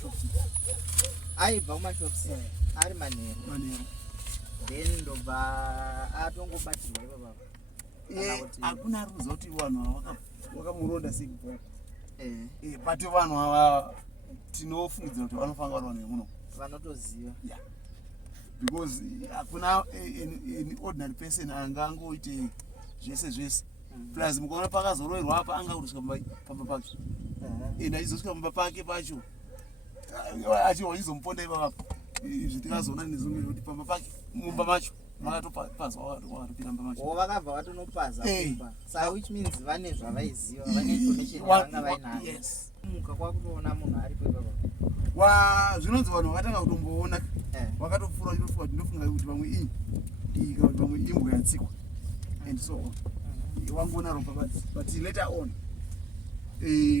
mashops. Aibva kumashops ari manheru. Then ndobva atongobatirwa ipapa. Hakuna ruziva kuti vanhu vakamuronda sei kubva. But vanhu ava tinofungidzira kuti vanofanira vari vanhu vemuno. Vanotoziva. Yeah. Because hakuna an ordinary person angangoite zvese. Plus mukaona pakazoroverwa apa angakurisvika pamba pake. And achizosvika pamba pake pacho achizomuponda ipapa. Zvitingazoona nezumwe kuti pamba pake mumba macho makatopazwa wakatopinda mumba macho. Vakabva vatonopaza kumba. Saka which means vane zvavaiziva, vane information yavanga vainayo. Yes. Muka kwakutoona munhu aripo ipapa. Zvinonzi vanhu vakatanga kutomboona vakatopfura chinofunga kuti ndinofunga kuti vamwe iyi kana kuti vamwe imbwa yatsikwa and so on. Wangoona ropa but later on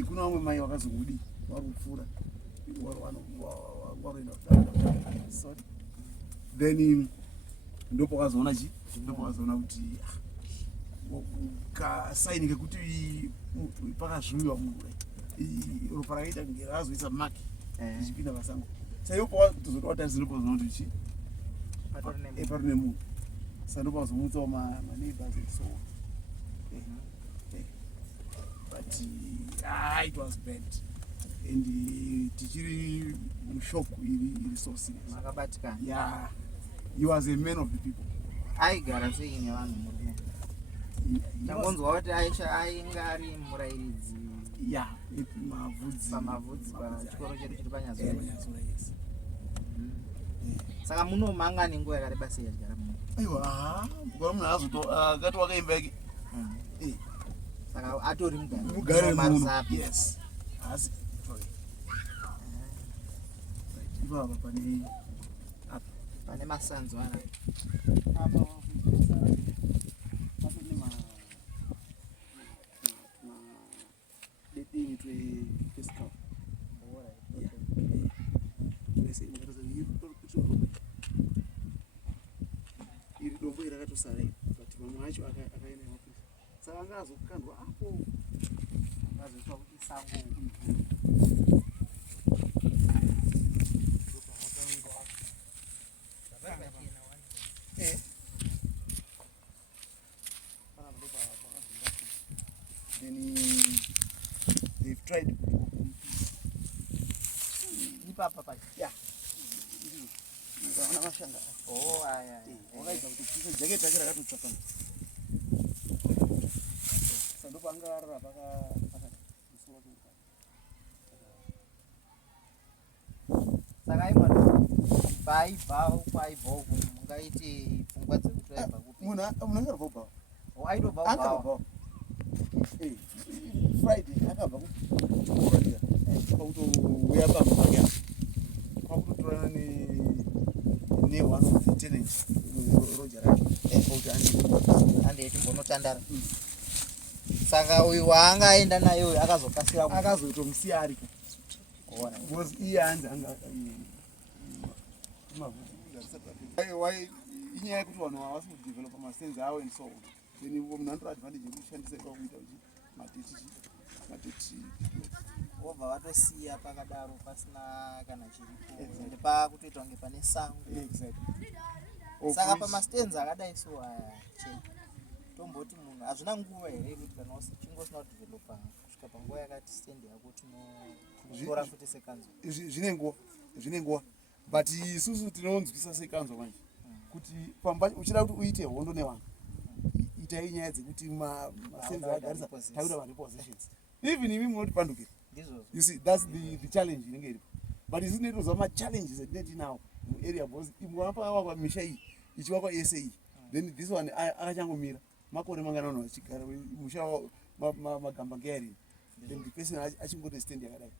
kuna vamwe mai vakazongodi vari kupfuura varoenda sorry then ndopakazoona kuti kasaini kekuti pakazviwiwa munhu ropa rakaita kunge rakazoisa maki zvichipinda pasango saipo watozotoatarisinopazoona kuti chi pari nemunhu saka ndopazomutsawo maneighbors and so on. But it was bad and tichiri mushoko iri so serious. Makabatikana. Yeah, he was a man of the people. Aigara sei nevanhu murume. Tangonzwa kuti ainge ari murairidzi. Yeah, pamavhudzi pachikoro chedu chiri Panyazora. Saka munomanga nenguva yakareba sei achigara muno? Aiwa, mukora munhu akati wakaimba yake. Saka atori mugare muno. Yes. Asi ipapa pane masanzo ana apa dedini twefestival iri dombo iri rakatosara but mamwe acho akaenda mapisa saka anga azokandwa apo azoitwa kuti sango then they've tried ipapa pacho. Yeah. Ukaona mashanga. Aya. Wakaita kuti pisa jacket yake rakatotsakana. Sando pangarara musoro tuka. Saka imwana kwaibva mungaiti pfungwa dzekuti aibva kupi. Munhu angarwa kubva. Aitobva kubva. Friday akabva kutoradia. Kwakutouya pamba pake. Kwakutotorana ne one of the tenants Roger kuti ande timbonotandara. Saka uyu waangaenda naye uyu akazotomusiya ariko. Because iye hanzi anga inyaya yekuti vanhu havasi kudevelopa masenzi avo and so on. Then munhu anotora advantage yekushandisa kwakuita kuti madeti vobva vatosiya pakadaro pasina kana chiripo nepakutoita kunge pane sango. Exactly. Saka pamastenzi akadai so aya tomboti munhu hazvina nguva here kuti kana chingosina kudevelopa kusvika panguva yakati stendi yako tinotora futi sekanzo. Zvine nguva but isusu tinonzwisa sekanzo manje kuti pamba uchida kuti uite hondo nevanhu itai nyaya dzekuti masenzi agarisa takuita marepositions even imi munoti pandukira. You see, that's the challenge inenge iripo. But isi netozva machallenges atineti nawo muarea because imwe pakavakwa misha iyi ichivakwa yese iyi then this one akachangomira makore manganano achigara musha magamba ngearini then the person achingoti stand yakadai.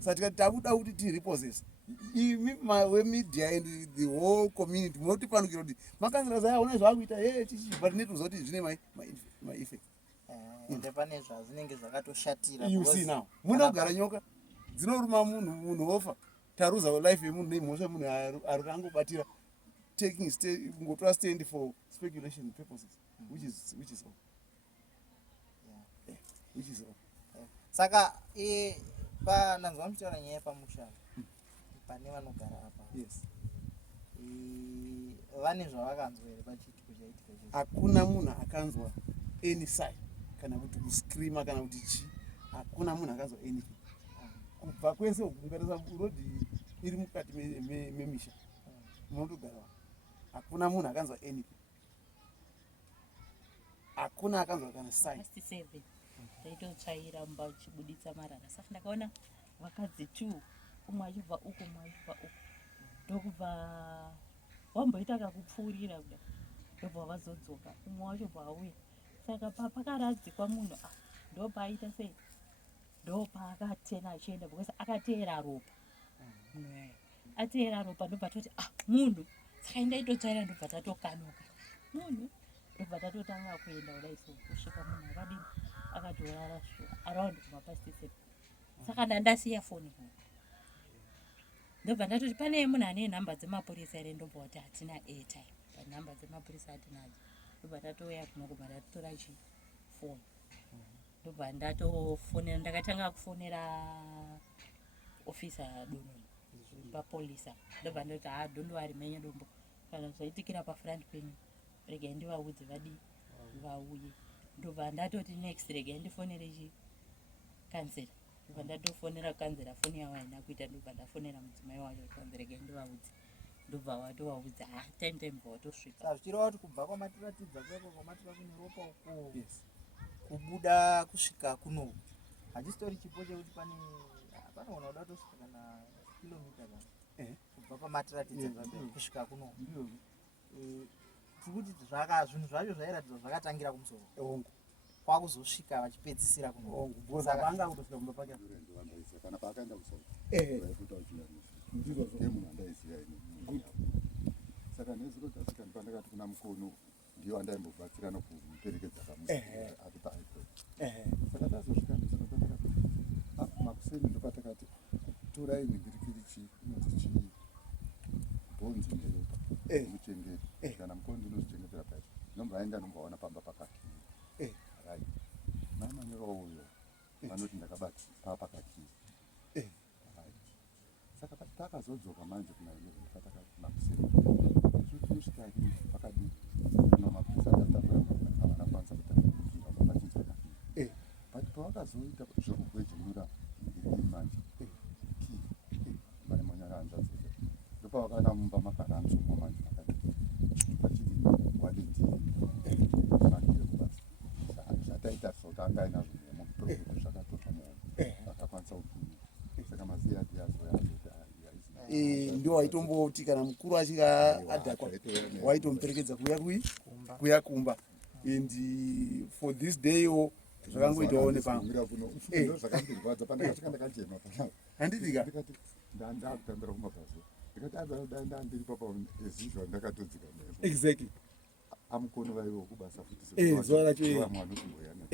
Saka tikati takuda kuti tirepossess imi wemedia and the whole community munoti pandukira kuti makanzira ayaona zvaakuita chichi but netozva kuti zvine maeffect. Ende pane zvinenge zvakatoshatira. You see now muna kugara nyoka dzinoruma munhu ofa taruza life yemunhu nemhosva munhu arikangobatira taking kungotora stand for speculation purposes which is all. Saka pananzwa muchitaura nyaya yepamusha pane vanogara apa yes vane zvavakanzwa here pachiitiko chaitika ichocho? hakuna munhu akanzwa any sign kana kuti kuscreama kana kuti chi, hakuna munhu akanzwa anything kubva kwese kungarisa rodhi iri mukati memisha munotogara vanhu, hakuna munhu akanzwa anything, hakuna akanzwa kana sign. 7 taitotsvaira mumba uchibuditsa marara saka ndakaona vakadzi 2 umwe achibva uku umwe achibva uku ndokubva wamboita kakupfuurira kuda ndobva vazodzoka umwe wacho bvauya saka pakaradzikwa munhu ndopaaita sei ndopaakatena achienda because akateera ropa munhu ateera ropa ndobva toti munhu saka ndaitotsvaira ndobva tatokanuka munhu ndobva tatotanga kuenda kudai so kusvika munhu akadini akatorara around kumapasti 7 saka ndandasiya foni ndobva ndatoti pane munhu ane nhamba dzemapurisa here ndobva kuti hatina airtime panhamba dzemapurisa hatinadzo ndobva ndatoya kunokubva ndatotora chifoni ndobva ndatofonera ndakatanga kufonera ofisa dononi papolisa ndobva ndoti dondowari menye dombo kana zvaitikira pafront penyu regai ndivaudze vadi vauye ndobva ndatoti next regai ndifonere chikansera ndobva ndatofonera kansera foni yavo haina kuita ndobva ndafonera mudzimai wacho kanzi regai ndivaudze ndobva watovaudza time bvatosvika zvichireva kuti kubva kwamatiratidza kweko kwamatika kune ropa uko kubuda kusvika kuno hachistori chipo chekuti panoona kuda kutosvika kana kilomita kana kubva pamatiratidza kusvika kuno tikuti zvinhu zvacho zvairatidza zvakatangira kumusoro ongo kwakuzosvika vachipedzisira kuno vanga kutosvika kumba pake kana paakaenda kusoro saka nezuro tasvika ndipandakati kuna mukono ndiyo andaimbobatsira nokumuperekedza kamusiakuti saka tazosvika ndisakapandakati makuseni ndopatakati torai mingirikirichi inoti chii bhonzi neropa muchengeti kana mukono unozvichengetera pacho nombaenda nombaona pamba pakakii right mamanero uyo vanoti ndakabati papakakii saka takazodzoka manje kuna 11 patakati makuseni kusvika pakadii kana mapurisa akatapura havana kwanisa kutaura pachinzaka but pavakazoita zvokugwejurura ngirikiri manje vane manyara anzvadzira ndopavakaona mumba makaranzvomwa manje pachiri waleti makire kubasa zvataita sotanga ainazvo muprojekti zvakatorwa muhombo vakakwanisa kupfunya saka maziyati ndio waitomboti kana mukuru achika adhakwa waitomuperekedza kuya kumba and for this day zvakangoitawo nepamwe zvakandirwadza pandakasvika ndakachema handitika ndakutambira kumabhazi ndikati ndandiri papa ezizva ndakatodzika exactly amukono vaivo kubasa futi zuva racho mwanokumboyana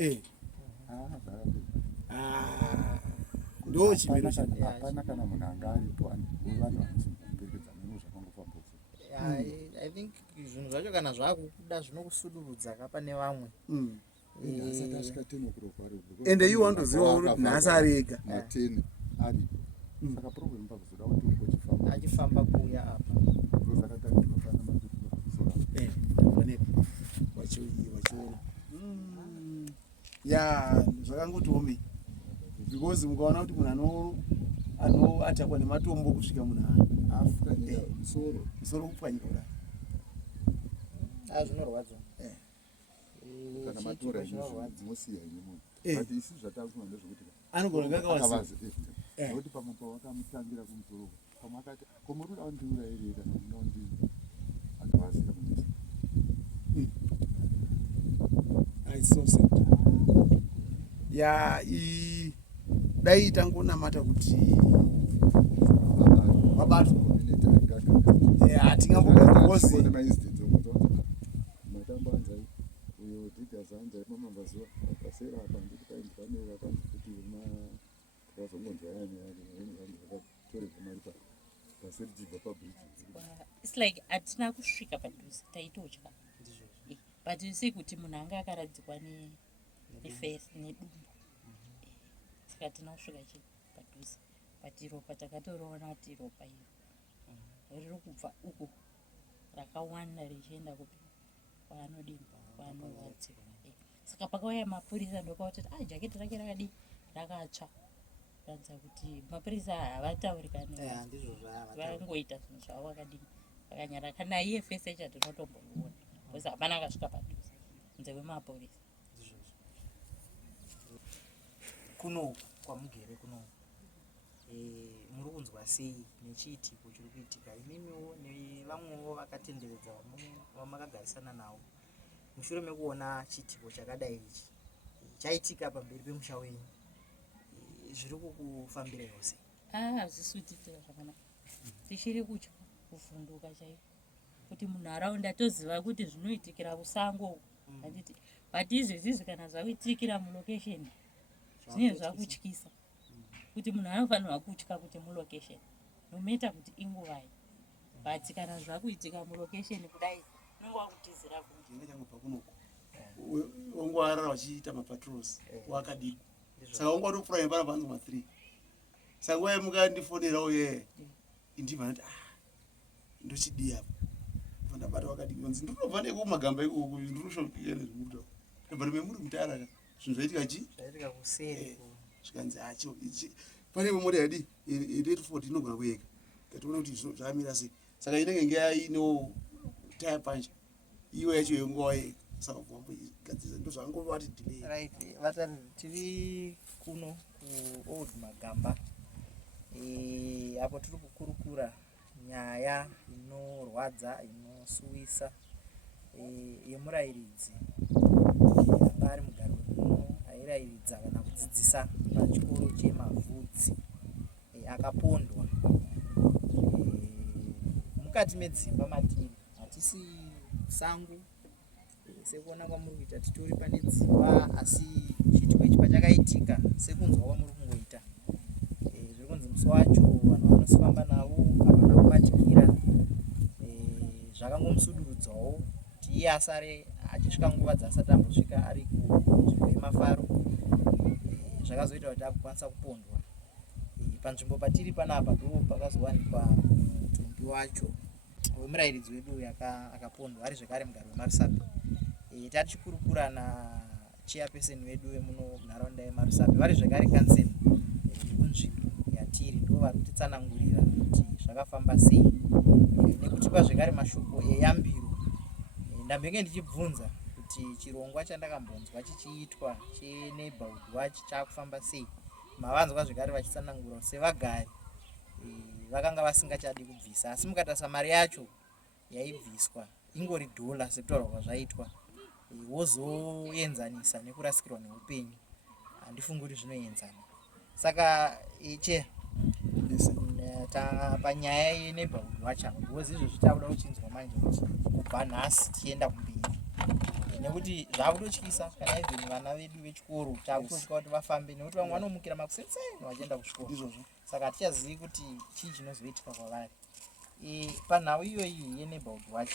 ndo chimiro hapana kana munhu anga aripo vanhu vanosimbomuperekedza neno zvakangofamba I think zvinhu zvacho kana zvakuda zvinokusudurudza kapane vamwe asati asvika 10 o'clock ende iwo wandoziva kuti nhasi ari ega ma10 aripo saka problem pakuzoda kuti umbochifamba achifamba kuuya apa ndozakatarirwa pana makusora wachiona ya zvakangotiome because mukaona kuti munhu anoatakwa nematombo kusvika munhu afukanyika musoro kupwanyika kudai zvinorwadza kana matora dzinosiya ine munhu but isi zvatakuona ndezvekuti anogona kakavazi nokuti pamwe pawakamutangira kumusoro pamwe akati komurura wandiurayirire kana muda wandii akavazira munisi ya dai tangonamata kuti mabatwa hatingambogaozi matambanzai uyo dhigazanzai mamambazuva akasera apa ndikutaindikanera kwanzi kuti takazongonzwayanyayakatorerwa mari pasi richibva pabridge its like hatina kusvika padhuze taitotya but sekuti munhu anga akaradzikwa nefesi nedumbu saka hatina kusvika padhuze padhuze but ropa takatoroona kuti ropa iro riri kubva uko rakawanda richienda kupi kwaanodini kwaanovadziwa. Saka pakauya mapurisa ndokaona kuti jaketi rake rakadii rakatsva kuratidza kuti mapurisa havataurikani vangoita zvinhu zvavo vakadini vakanyara kana iye fese chati tinotombomuona bcause hapana akasvika padhuze kunze kwemapurisa. Kuno kwamugere kuno muri kunzwa sei nechiitiko chiri kuitika imimiwo nevamwewo vakatenderedza vamakagarisana navo mushure mekuona chiitiko chakadai ichi chaitika pamberi pemusha wenyu zviri kukufambira yose? Hazvisutitira zvakanaka, tichiri kutya kuvhunduka chaiko kuti munharaunda toziva kuti zvinoitikira kusango handiti but izvezvizvi kana zvakuitikira mulokesheni zvinenge zvakutyisa kuti munhu anofanirwa kutya kuti mulokesheni nometa kuti inguvai but kana zvakuitika mulokesheni kudai unenge wakutizira kunge changobva kunoko wangoarara wachiita mapatrols wakadii saka wangatopfuura nepana panzi ma3 saka nguva yemukandifonera uye indibva ndati ndochidii apa ndabata wakadii onzi ndinobva nekumagamba ikuku ndinoshokike nezvimuritaura ndabva ndimemuri mutaraka zvinhu zvaitika zvaitika kuseri zvikanzi pane mota yadi 840 inogona kuyeka kationa kuti zvakamira sei saka inenge ngeinewo taya panja iwe yacho yenguva saka vamboigadzisa ndo zvangova vati delay. Right, vatari tiri kuno kuold Magamba apo tiri kukurukura nyaya inorwadza inosuwisa yemurayiridzi anga ari mugari wekuno airayiridza kana kudzidzisa pachikoro chemavhudzi akapondwa mukati medzimba matiri hatisi sango sekuona kwamuri kuita titori pane dzimba asi chiitiko ichi pachakaitika sekunzwa kwamuri kungoita zviri kunzi musi wacho vanhu vanosifamba navo havana kubatikira zvakangomusudurudzawo kuti iye asare achisvika nguva dzasati ambosvika ari kunzvimbo yemafaro zvakazoita kuti akukwanisa kupondwa panzvimbo patiri panapa ndo pakazowanikwa mutumbi wacho wemurayiridzi wedu akapondwa ari zvekare mugari weMarusape. Tatichikurukura nachairperson wedu wemuno munharaunda yeMarusape vari zvekare kanseni yekunzvimbo yatiri ndo vari kutitsanangurira kuti zvakafamba sei nekutipa zvekare mashoko eyambiro. Ndambenge ndichibvunza kuti chirongwa chandakambonzwa chichiitwa cheneighborhood watch chakufamba sei, mavanzwa zvekare vachitsanangura sevagari vakanga vasingachadi kubvisa asi mukatarisa mari yacho yaibviswa ingori $, sekutaura kwazvaitwa wozoenzanisa nekurasikirwa neupenyu handifungi kuti zvinoenzana. Saka panyaya yeneighborhood watch because izvo zvitakuda kuchinzwa manje kuti kubva nhasi tichienda kumberi nekuti zvakutotyisa kana even vana vedu vechikoro takutosvika kuti vafambe nekuti vamwe vanomukira makusenseni vachienda kuchikoro izvozvo. Saka hatichazivi kuti chii chinozoitika kwavari. Panhau iyoyi yeneighborhood watch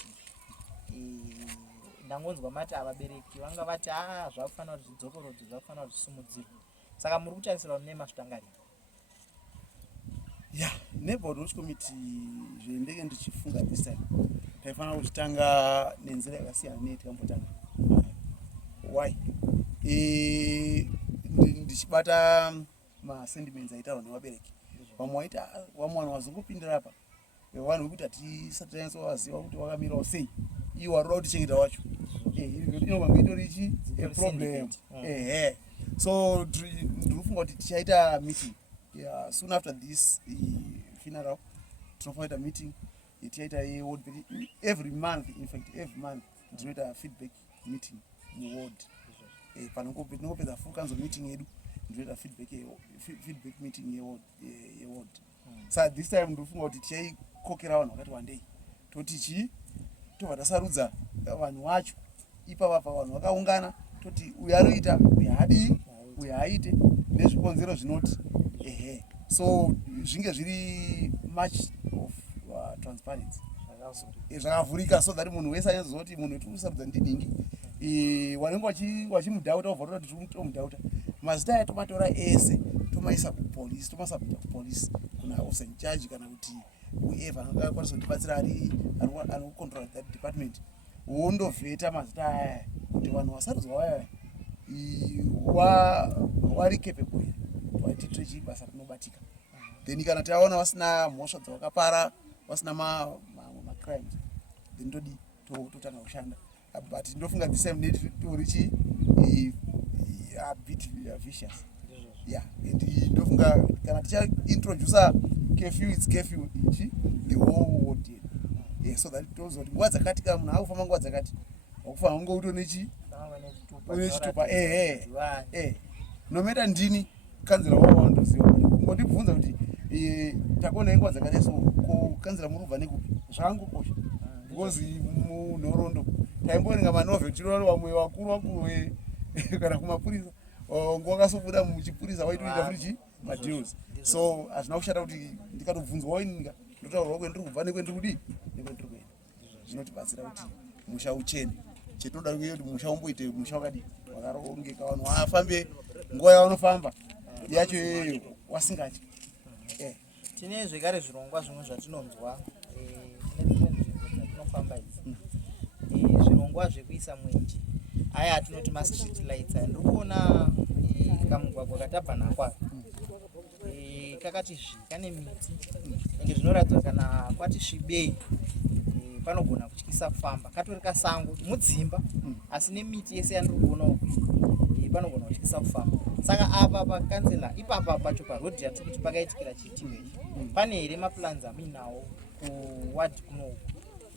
ndangonzwa mati avabereki vanga vati zvakufanira kuti zvidzokorodzwe zvakufanira kuti zvisumudzirwe. Saka muri kutarisirwa mune masvitangariro? Neighborhood watch committee zvendenge ndichifunga this time taifanira kuchitanga nenzira yakasiyana neyatakambotanga. Why? Ndichibata masentiments aitaurwa nevabereki vamwe vaiti vamwe vanhu vazongopindira apa vanhu vekuti hatisati tanyasovaziva kuti wakamirawo sei iwo waroda kutichengeta wacho inoganga itori problem. So ndinofunga kuti tichaita meeting soon after this funeral. Tinofanira meeting tichaita every month, in fact every month tinoita feedback meeting muward tinongopedza full council meeting yedu ndinoita feedback meeting yeward. Saka this time ndinofunga kuti tichaikokera vanhu vakati wandei toti tobva tasarudza vanhu vacho ipapa vanhu vakaungana toti uyu anoita uyu haadii uyu haaite nezvikonzero zvinoti so zvinge zviri much of transparency zvakavhurika so that munhu wese anyazoziva kuti munhu tiri kusarudza ndidingi wanenge wachimudhauta ubva toda kuti tiri kutomudhauta mazita aya tomatora ese tomaisa kupolisi, tomasabmita kupolisi kuna officer in charge kana kuti whoever angakwanisa kutibatsira anocontrol that department, wondovheta mazita aya kuti vanhu vasarudzwa vaya wari capable here waititire chibasa rinobatika. Then kana taona vasina mhosva dzavakapara, vasina macrimes, then todi totanga kushanda. But ndofunga the same need to reach a bit vicious. Yeah, and ndofunga kana ticha introduce curfew, it's curfew the whole world. Yeah, so that it was what nguva dzakati kana munhu akufamba nguva dzakati wakufana kunge utonechi unechitupa nometa ndini kanzira wao wandoziva kungondibvunza kuti takuona nguva dzakati so kukanzira murubva nekupi zvangokosha because munhoroondo taimboringa manovhel tinoona vamwe vakuru kana kumapurisa ngowakasobuda muchipurisa waitoita kuti madeals. So hazvina kushata kuti ndikatobvunzwa waininga ndotaurwa kwendiri kubva nekwendiri kudii nekwendiri kuenda. Zvinotibatsira kuti musha uchene. Chetinoda kuti musha umboite musha wakadii wakarongeka, vanhu vafambe nguva yavanofamba yacho iyoyo wasingatyi. Tine zvekare zvirongwa zvimwe zvatinonzwa tine dzimwe nzvimbo dzatinofamba idzi, zvirongwa zvekuisa mwenje aya atinoti mastreet lights. Ndiri kuona kamugwagwa katabva nako kakati kane miti ende zvinoratidza kana kwati svibei panogona kutyisa kufamba. Katori kasango mudzimba asi nemiti yese yandiri kuona uku panogona kutyisa kufamba. Saka apa pakansela ipapa pacho parodhi yatiri kuti pakaitikira chiitiwe ichi, pane here maplans aminawo kuwadi kuno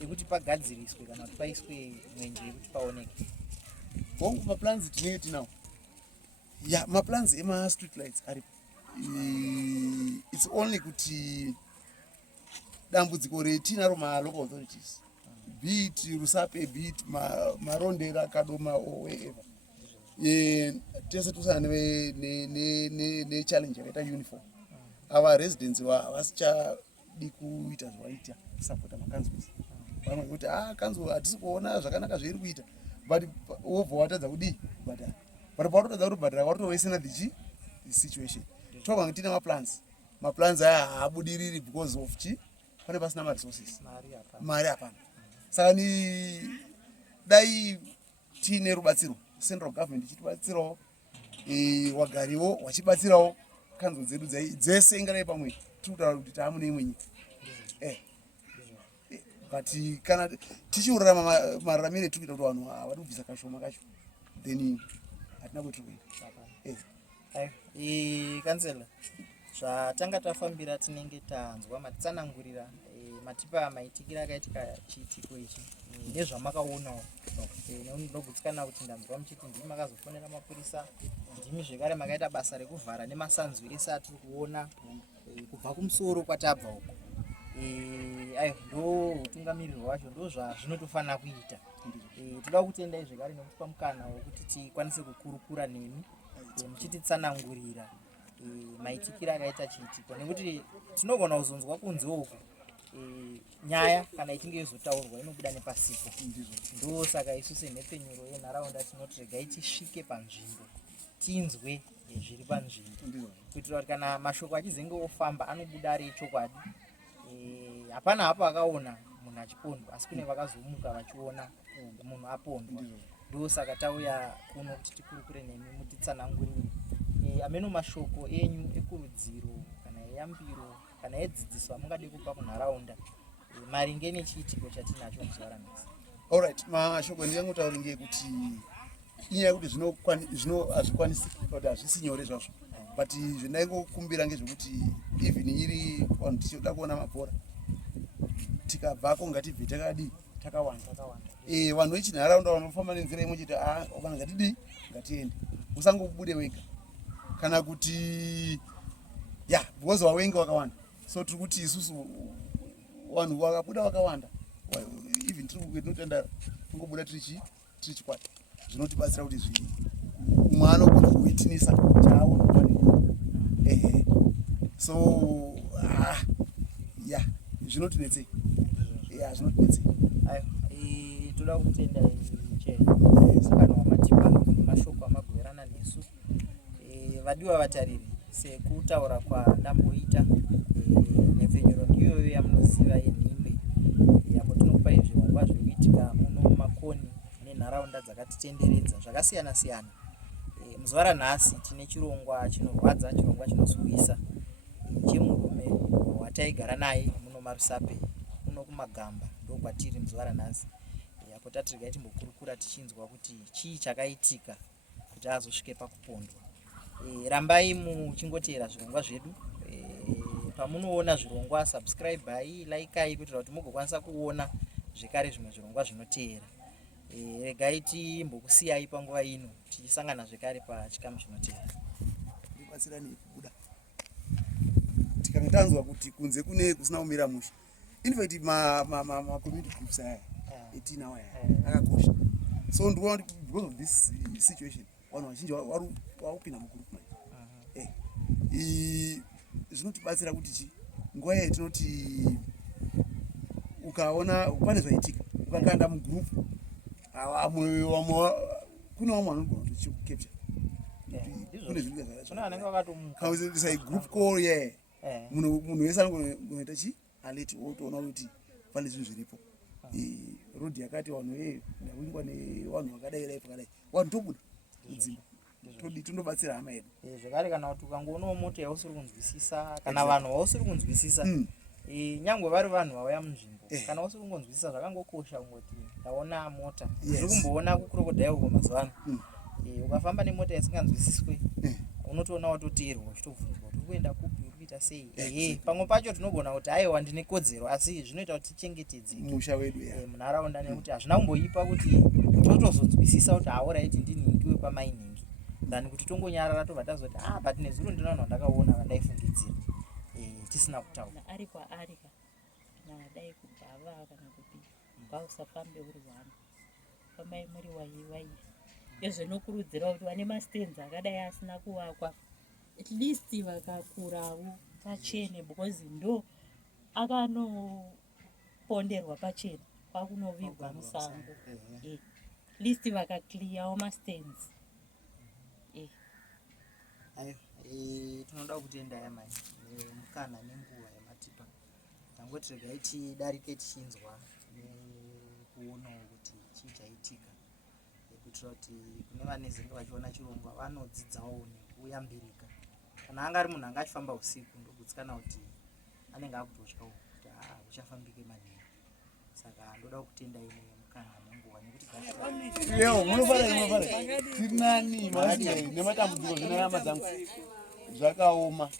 ekuti pagadziriswe kana kuti paiswe mwenje yekuti paoneke? Maplans tinenge tinawo. Yeah, maplans ema-street lights aripo. It's only kuti dambudziko retinaro ma-local authorities, be it Rusape, be it Marondera, Kadoma or wherever, tese tusana ne-challenge yakaita uniform. Our residents havasichadi kuita zvaita kusapota makanzles. Vamwe kuti kanzl hatisi kuona zvakanaka zvairi kuita, but wobva watadza kudii kubhadhara. But pautotadza kuti kubhadhara watotoisina the situation. Toba kuti tina maplans aya haabudiriri because of pane pasina ma-resources, mari hapana. Saka ni dai tine rubatsiro, central government ichitibatsirawo, wagariwo wachibatsirawo kanzlo dzedu dzese ingadai pamwe tiri kutaura kuti taamune imwe nyika. But kana tichiurarama mararamiro etiri kuita kuti vanhu havadi kubvisa kashoma kacho, then hatina kwetiri kuenda. Kansela, zvatanga tafambira tinenge tanzwa matitsanangurira matipa maitikira akaitika chiitiko ichi nezvamakaonawo. Ndinogutsikana kuti ndanzwa muchiti ndimi makazofonera mapurisa, ndimi zvekare makaita basa rekuvhara nemasanzwi ese atiri kuona kubva kumusoro kwatabva uko. Ndo utungamiriri hwacho ndo zvazvinotofanira kuita. Toda kutendai zvekare nekupa mukana wekuti tikwanise kukurukura nemi muchititsanangurira maitikira akaita chiitiko, nekuti tinogona kuzonzwa kunze uku nyaya kana ichinge yozotaurwa inobuda nepasipo. Ndo saka isu senhepenyuro yenharaunda tinoti regai tisvike panzvimbo tinzwe zviri panzvimbo, kuitira kuti kana mashoko achizenge ofamba anobuda ari echokwadi. Hapana hapo akaona munhu achipondwa, asi kune vakazomuka vachiona munhu apondwa. Ndo saka tauya kuno kuti tikurukure nemi mutitsanangurire ameno mashoko enyu ekurudziro kana eyambiro kana edzidziso amungade kupa kunharaunda maringe nechiitiko chatinacho muzuva ranhasi. Alright, mashoko ndingangotaura ngekuti inyaya yekuti hazvikwanisi kuti hazvisi nyore zvazvo, but zvindaingokumbira ngezvekuti even iri vanhu tichida kuona mabhora tikabvako ngatibve takadii takawanda. Vanhu vechinharaunda vanofamba nenzira imwe chete kana ngatidii ngatiende, usangobude wega kana kuti because wawenga wakawanda. So tiri kuti isusu vanhu vakabuda vakawanda, even tiri tinotenda kungobuda tiri chikwata, zvinotibatsira kuti umwe anogona kuitinisa chaaona pane. So zvinotidetsera. Zvinotidetsera. Toda kutenda kana wamatipa mashoko amagwerana nesu. Vadiwa vatariri, sekutaura kwandamboita nhepfenyuro ndiyoyo yamunoziva yenhimbe yapo tinokupai zvirongwa zvinoitika muno mumakoni nenharaunda dzakatitenderedza zvakasiyana siyana. Muzuva ranhasi tine chirongwa chinorwadza, chirongwa chinosuwisa chemurume wataigara naye muno Marusape muno kumagamba ndokwatiri muzuva ranhasi. Apo tatirgai timbokurukura tichinzwa kuti chii chakaitika kuti azosvike pakupondwa. Rambai muchingotera zvirongwa zvedu. Pamunoona zvirongwa subscribe, like kuitira kuti mugokwanisa kuona zvekare zvimwe zvirongwa zvinoteera. Regai timbokusiyai panguva ino tichisangana zvekare pachikamu chinoteera. Ndibatsirani kubuda. Tikanga tanzwa kuti kunze kune kusina kumira musha. In fact ma community groups aya etinawo akakosha. So ndikuona kuti because of this situation vanhu vazhinji varikupinda mugroup manje. Zvinotibatsira kuti nguva yatinoti ukaona pane zvaitika ukakanda mugroup kuna vamwe vanogona kutochicapture kune zvinhu group call munhu wese anogonoita alert wotoona kuti pane zvinhu zviripo. Road yakati vanhu ndawingwa nevanhu vakadai vakadai vanhu tobuda mudzimba tondobatsira hama yedu. Zvekare kana kuti ukangoonawo mota yausiri kunzwisisa kana vanhu vausiri kunzwisisa nyangwe vari vanhu vauya munzvimbo kana usiri kungonzwisisa zvakangokosha kungoti ndaona mota zviri kumboona kucrocodile uko mazuva ano. Ukafamba nemota isinganzwisiswe unotoona watoteerwa uchitobvunzwa kuti urikuenda kupi, urikuita sei. Pamwe pacho tinogona kuti aiwa ndine kodzero asi zvinoita kuti tichengetedzeke musha wedu munharaunda nekuti hazvina kumboipa kuti totozonzwisisa kuti alright ndinhingi wepamainhingi than kuti tongonyarara tobva tazoti but nezuro ndinoona ndakaona vandaifungidzira tisina kutaura. Ari kwaari kana dai kubhava kana kupi ngausafambe uri wani, fambai muri wai. Izvinokurudzirwa kuti vane mastenzi akadai asina kuvakwa at least vakakurawo pachene because ndo akanoponderwa pachena kwakunovigwa musango. At least vakaclearawo mastenzi. Tinoda kutenda yamai nemukana nenguva yamatipa. Tangoti regai tidarike tichinzwa nekuonawo kuti chii chaitika kuitira kuti kune vanezenge vachiona chirongwa vanodzidzawo nekuyambirika. Kana anga ari munhu anga achifamba usiku ndogutsikana kuti anenge akutotyawo kuti uchafambike maningi. Saka ndoda kutendai nemukana nenguva nekuti munofara tinani nematambudziko zvinonyama dzangu zvakaoma.